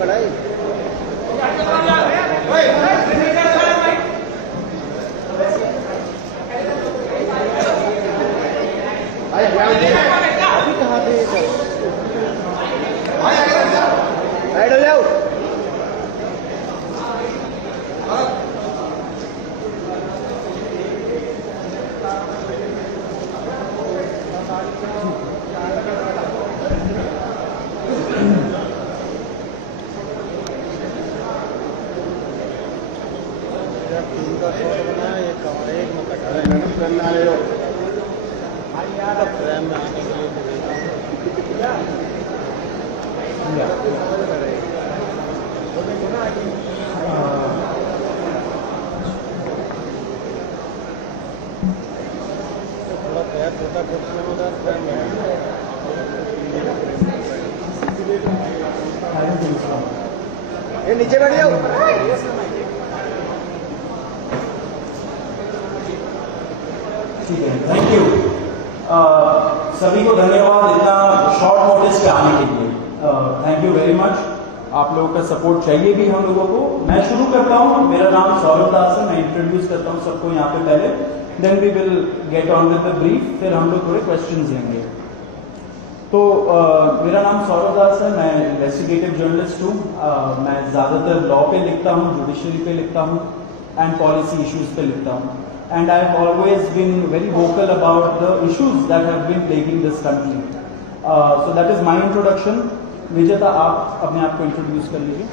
अभी कहाँ पे साइड हो जाओ। टीम का शॉट बना एक में कटा है। मैडम करना है फ्रेम में आने के लिए थोड़ा पैर छोटा कुर्सी होगा फ्रेम में ये नीचे बैठ जाओ। ठीक है, थैंक यू। सभी को धन्यवाद इतना शॉर्ट नोटिस पे आने के लिए। Thank you very much. आप लोगों का सपोर्ट चाहिए भी हम लोगों को। मैं शुरू करता हूँ। मेरा नाम सौरभ दास है। मैं इंट्रोड्यूस करता हूँ सबको यहाँ पे पहले, then we will get on with the brief, फिर हम लोग थोड़े क्वेश्चंस लेंगे। तो मेरा नाम सौरभ दास है। मैं इन्वेस्टिगेटिव जर्नलिस्ट हूँ। मैं ज़्यादातर लॉ पे लिखता हूँ, जुडिशरी पे लिखता हूँ एंड पॉलिसी इश्यूज पे लिखता हूँ। And I have always been very vocal about the issues that have been plaguing this country. So that is my introduction. Vijeta, आप अपने आप को introduce कर लीजिए.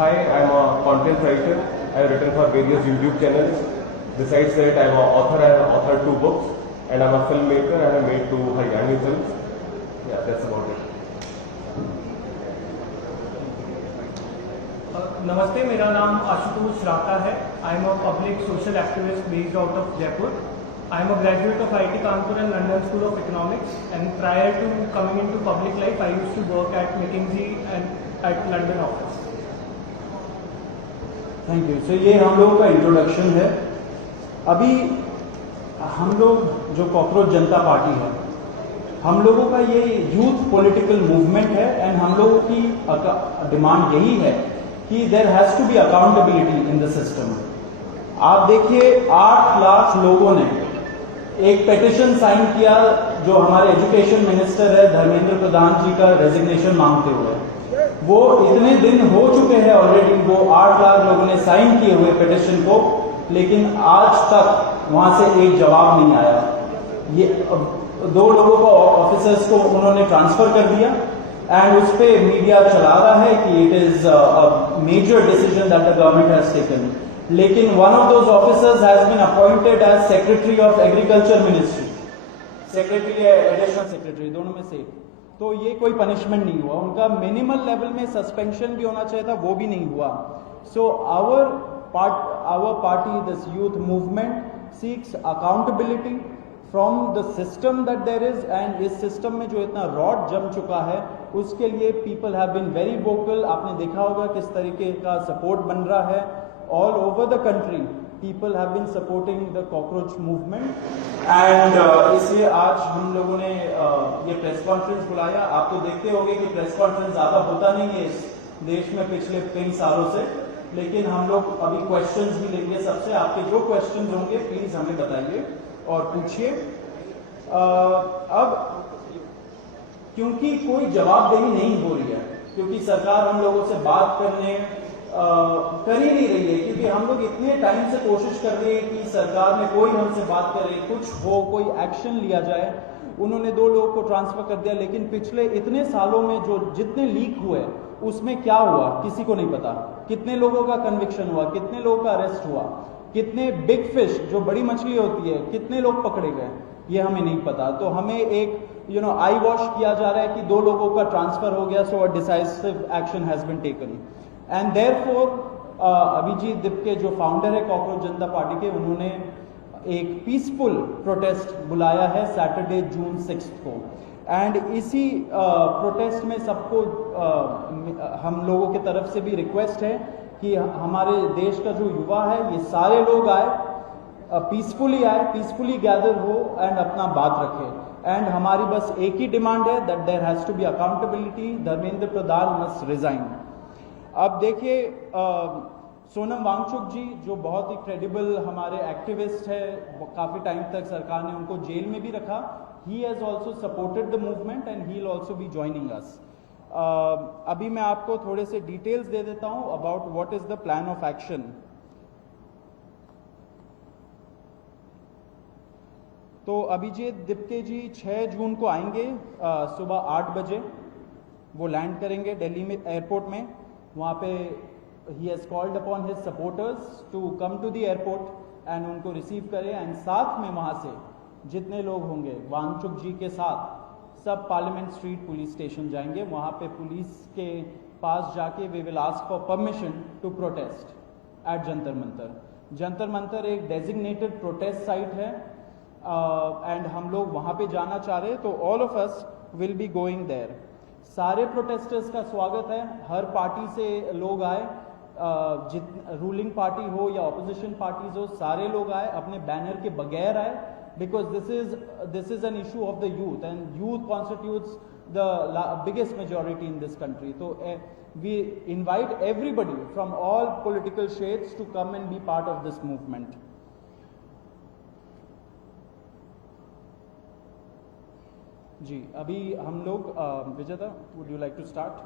Hi, I am a content writer. I have written for various YouTube channels. Besides that, I am an author. I have authored 2 books, and I am a filmmaker. I have made 2 Haryani films. Yeah, that's about it. नमस्ते, मेरा नाम आशुतोष राता है। I am a public social activist based out of Jaipur. I am a graduate of IIT Kanpur and London School of Economics and prior to coming into public life I used to work at McKinsey and at London office. Thank you. So ये हम लोगों का introduction है। अभी हम लोग जो cockroach जनता party है, हम लोगों का ये यूथ पॉलिटिकल मूवमेंट है एंड हम लोगों की डिमांड यही है कि there has to be accountability in the system. आप देखिए 8 लाख लोगों ने एक पेटिशन साइन किया जो हमारे एजुकेशन मिनिस्टर है धर्मेंद्र प्रधान जी का रेजिग्नेशन मांगते हुए। वो इतने दिन हो चुके हैं ऑलरेडी, वो 8 लाख लोगों ने साइन किए हुए पेटिशन को, लेकिन आज तक वहां से एक जवाब नहीं आया। ये 2 लोगों को ऑफिसर्स को उन्होंने ट्रांसफर कर दिया एंड उस पे मीडिया चला रहा है कि it is a major decision that the government has taken. लेकिन one of those officers has been appointed as secretary of agriculture ministry, secretary additional secretary, दोनों में से। तो ये कोई पनिशमेंट नहीं हुआ उनका। मिनिमल लेवल में सस्पेंशन भी होना चाहिए था, वो भी नहीं हुआ। So our party, this youth movement seeks accountability from the system that there is, and इस सिस्टम में जो इतना रॉड जम चुका है उसके लिए people have been very vocal. आपने देखा होगा किस तरीके का सपोर्ट बन रहा है all over the country. People have been supporting the cockroach movement and इसलिए आज हम लोगों ने ये प्रेस कॉन्फ्रेंस बुलाया। आप तो देखते होंगे कि प्रेस कॉन्फ्रेंस ज्यादा होता नहीं है इस देश में पिछले कई सालों से, लेकिन हम लोग अभी क्वेश्चंस भी लेंगे सबसे। आपके जो क्वेश्चंस होंगे प्लीज हमें बताइए और पूछिए। अब क्योंकि कोई जवाबदेही नहीं हो रही है, क्योंकि सरकार हम लोगों से बात करने कर ही नहीं रही है, क्योंकि हम लोग इतने टाइम से कोशिश कर रहे हैं कि सरकार में कोई हमसे बात करे, कुछ हो, कोई एक्शन लिया जाए। उन्होंने 2 लोगों को ट्रांसफर कर दिया, लेकिन पिछले इतने सालों में जो जितने लीक हुए उसमें क्या हुआ किसी को नहीं पता। कितने लोगों का कन्विक्शन हुआ, कितने लोगों का अरेस्ट हुआ, कितने बिग फिश जो बड़ी मछली होती है कितने लोग पकड़े गए, ये हमें नहीं पता। तो हमें एक आई वॉश किया जा रहा है कि 2 लोगों का ट्रांसफर हो गया, so a decisive action has been taken and therefore Abhijeet Dipke जो फाउंडर है कॉकरोच जनता पार्टी के, उन्होंने एक पीसफुल प्रोटेस्ट बुलाया है सैटरडे जून 6 को। एंड इसी प्रोटेस्ट में सबको हम लोगों की तरफ से भी रिक्वेस्ट है कि हमारे देश का जो युवा है ये सारे लोग आए, पीसफुली आए, पीसफुली गैदर हो एंड अपना बात रखे। एंड हमारी बस एक ही डिमांड है that there has to be accountability, Dharmendra Pradhan must resign. अब देखिए सोनम वांगचुक जी जो बहुत ही क्रेडिबल हमारे एक्टिविस्ट है, काफ़ी टाइम तक सरकार ने उनको जेल में भी रखा, he has also supported the movement and he will also be joining us. अभी मैं आपको थोड़े से डिटेल्स दे देता हूं about what is the plan of action. तो अभिजीत दिप्के जी 6 जून को आएंगे सुबह 8 बजे, वो लैंड करेंगे दिल्ली में एयरपोर्ट में। वहाँ पे he has called upon his supporters to come to the airport and उनको रिसीव करें, एंड साथ में वहाँ से जितने लोग होंगे वांगचुक जी के साथ सब पार्लियामेंट स्ट्रीट पुलिस स्टेशन जाएंगे। वहाँ पे पुलिस के पास जाके we will ask for permission to protest at Jantar Mantar. Jantar Mantar एक डेजिग्नेटेड प्रोटेस्ट साइट है एंड हम लोग वहाँ पे जाना चाह रहे हैं, तो all of us will be going there. सारे प्रोटेस्टर्स का स्वागत है, हर पार्टी से लोग आए, रूलिंग पार्टी हो या ऑपोजिशन पार्टीज हो, सारे लोग आए, अपने बैनर के बगैर आए, because this is an issue of the youth and youth constitutes the biggest majority in this country. So we invite everybody from all political shades to come and be part of this movement. जी अभी हम लोग विजेता, would you like to start?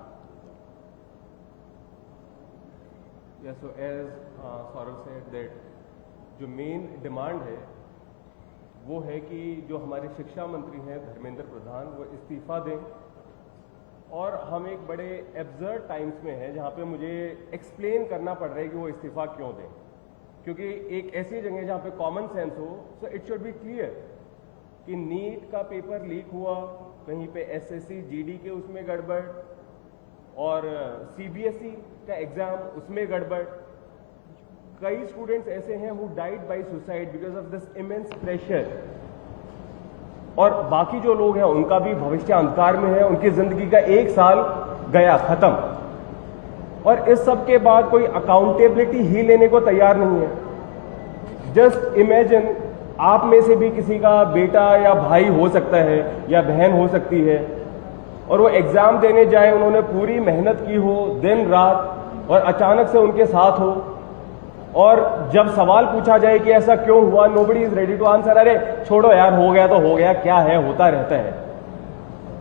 Yeah, so as Saurav said that जो main demand है वो है कि जो हमारे शिक्षा मंत्री हैं धर्मेंद्र प्रधान वो इस्तीफा दें, और हम एक बड़े एब्सर्ड टाइम्स में हैं जहाँ पे मुझे एक्सप्लेन करना पड़ रहा है कि वो इस्तीफा क्यों दें, क्योंकि एक ऐसी जगह जहाँ पे कॉमन सेंस हो, so it should be clear कि नीट का पेपर लीक हुआ, कहीं पे एसएससी जीडी के उसमें गड़बड़, और सीबीएसई का एग्जाम उसमें गड़बड़। कई स्टूडेंट्स ऐसे हैं who died by suicide because of this immense pressure, और बाकी जो लोग हैं उनका भी भविष्य अंधकार में है, उनकी जिंदगी का 1 साल गया खत्म, और इस सब के बाद कोई अकाउंटेबिलिटी ही लेने को तैयार नहीं है। जस्ट इमेजिन आप में से भी किसी का बेटा या भाई हो सकता है या बहन हो सकती है, और वो एग्जाम देने जाए, उन्होंने पूरी मेहनत की हो दिन रात, और अचानक से उनके साथ हो, और जब सवाल पूछा जाए कि ऐसा क्यों हुआ, nobody is ready to answer, अरे छोड़ो यार हो गया तो हो गया, क्या है होता रहता है।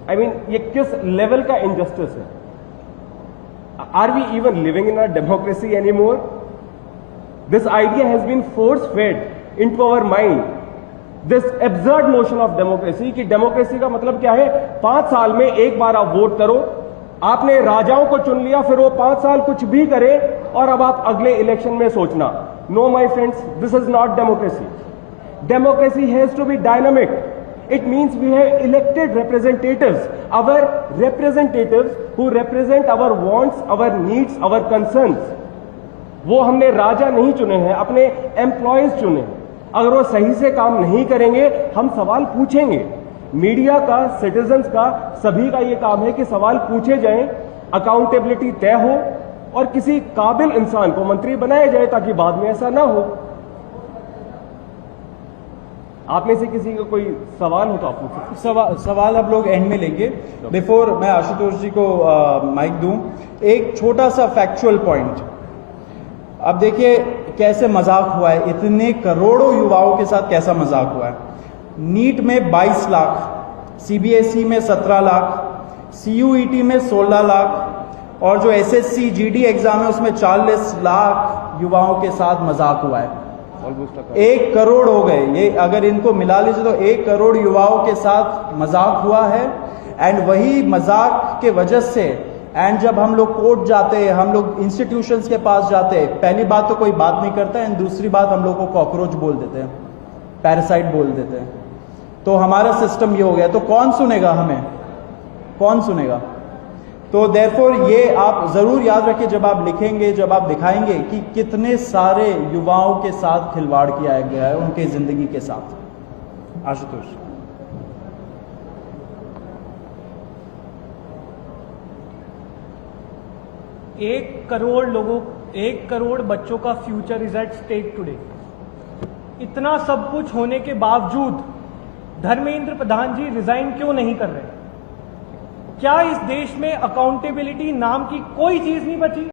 आई मीन ये किस लेवल का इनजस्टिस है? Are we even living in a democracy anymore? This idea has been force fed into our mind, this absurd notion of democracy, कि डेमोक्रेसी का मतलब क्या है? 5 साल में एक बार आप वोट करो, आपने राजाओं को चुन लिया, फिर वो 5 साल कुछ भी करे, और अब आप अगले इलेक्शन में सोचना। No my friends, this is not democracy. Democracy has to be dynamic. It means we have elected representatives, our representatives who represent our wants, our needs, our concerns. वो हमने राजा नहीं चुने हैं, अपने एम्प्लॉयज चुने हैं। अगर वो सही से काम नहीं करेंगे, हम सवाल पूछेंगे। मीडिया का, सिटीजन्स का, सभी का ये काम है कि सवाल पूछे जाएं, अकाउंटेबिलिटी तय हो, और किसी काबिल इंसान को मंत्री बनाया जाए ताकि बाद में ऐसा ना हो। आप में से किसी का कोई सवाल हो तो आप पूछ। सवाल अब लोग एंड में लेंगे। बिफोर मैं आशुतोष जी को माइक दूं, एक छोटा सा फैक्चुअल पॉइंट। अब देखिए कैसे मजाक हुआ है, इतने करोड़ों युवाओं के साथ कैसा मजाक हुआ है। नीट में 22 लाख, सीबीएसई में 17 लाख, सीयूईटी में 16 लाख, और जो एसएससी जीडी एग्जाम है उसमें 40 लाख युवाओं के साथ मजाक हुआ है। 1 करोड़ हो गए ये, अगर इनको मिला लीजिए तो 1 करोड़ युवाओं के साथ मजाक हुआ है। एंड वही मजाक के वजह से, एंड जब हम लोग कोर्ट जाते हैं, हम लोग इंस्टीट्यूशंस के पास जाते हैं, पहली बात तो कोई बात नहीं करता है, एंड दूसरी बात हम लोग को कॉकरोच बोल देते हैं, पैरासाइट बोल देते हैं। तो हमारा सिस्टम ये हो गया, तो कौन सुनेगा हमें? कौन सुनेगा? तो देयरफॉर ये आप जरूर याद रखिए जब आप लिखेंगे, जब आप दिखाएंगे कि कितने सारे युवाओं के साथ खिलवाड़ किया गया है, उनके जिंदगी के साथ। आशुतोष। 1 करोड़ लोगों, 1 करोड़ बच्चों का future is at stake today. इतना सब कुछ होने के बावजूद धर्मेंद्र प्रधान जी रिजाइन क्यों नहीं कर रहे? क्या इस देश में अकाउंटेबिलिटी नाम की कोई चीज नहीं बची?